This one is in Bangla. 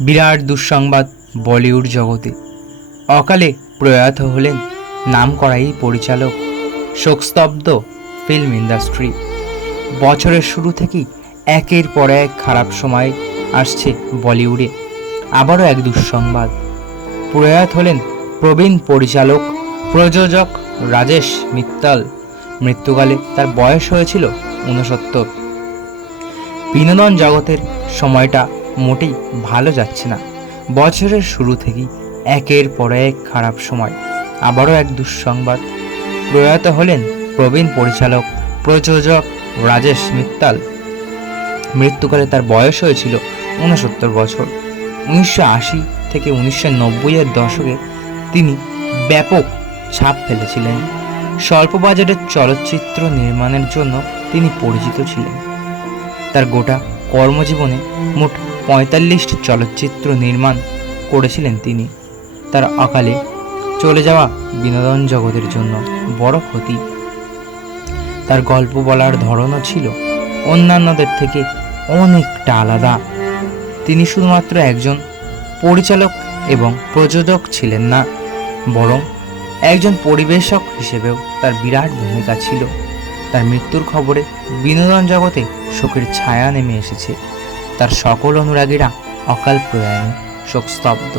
বিরাট দুঃসংবাদ বলিউড জগতে। অকালে প্রয়াত হলেন নামকরা এই পরিচালক। শোকস্তব্ধ ফিল্ম ইন্ডাস্ট্রি। বছরের শুরু থেকেই একের পর এক খারাপ সময় আসছে বলিউডে। আবারও এক দুঃসংবাদ। প্রয়াত হলেন প্রবীণ পরিচালক প্রযোজক রাজেশ মিত্তাল। মৃত্যুকালে তার বয়স হয়েছিল 69। বিনোদন জগতের সময়টা মোটেই ভালো যাচ্ছে না। বছরের শুরু থেকেই একের পর এক খারাপ সময়। আবারও এক দুঃসংবাদ। প্রয়াত হলেন প্রবীণ পরিচালক প্রযোজক রাজেশ মিত্তাল। মৃত্যুকালে তার বয়স হয়েছিল 69 বছর। 1980 থেকে 1990-এর দশকে তিনি ব্যাপক ছাপ ফেলেছিলেন। স্বল্প বাজেটের চলচ্চিত্র নির্মাণের জন্য তিনি পরিচিত ছিলেন। তার গোটা কর্মজীবনে মোট 45টি চলচ্চিত্র নির্মাণ করেছিলেন তিনি। তার অকালে চলে যাওয়া বিনোদন জগতের জন্য বড় ক্ষতি। তার গল্প বলার ধরনও ছিল অন্যান্যদের থেকে অনেকটা আলাদা। তিনি শুধুমাত্র একজন পরিচালক এবং প্রযোজক ছিলেন না, বরং একজন পরিবেশক হিসেবেও তার বিরাট ভূমিকা ছিল। তার মৃত্যুর খবরে বিনোদন জগতে শোকের ছায়া নেমে এসেছে। তার সকল অনুরাগীরা অকাল প্রয়াণে শোকস্তব্ধ।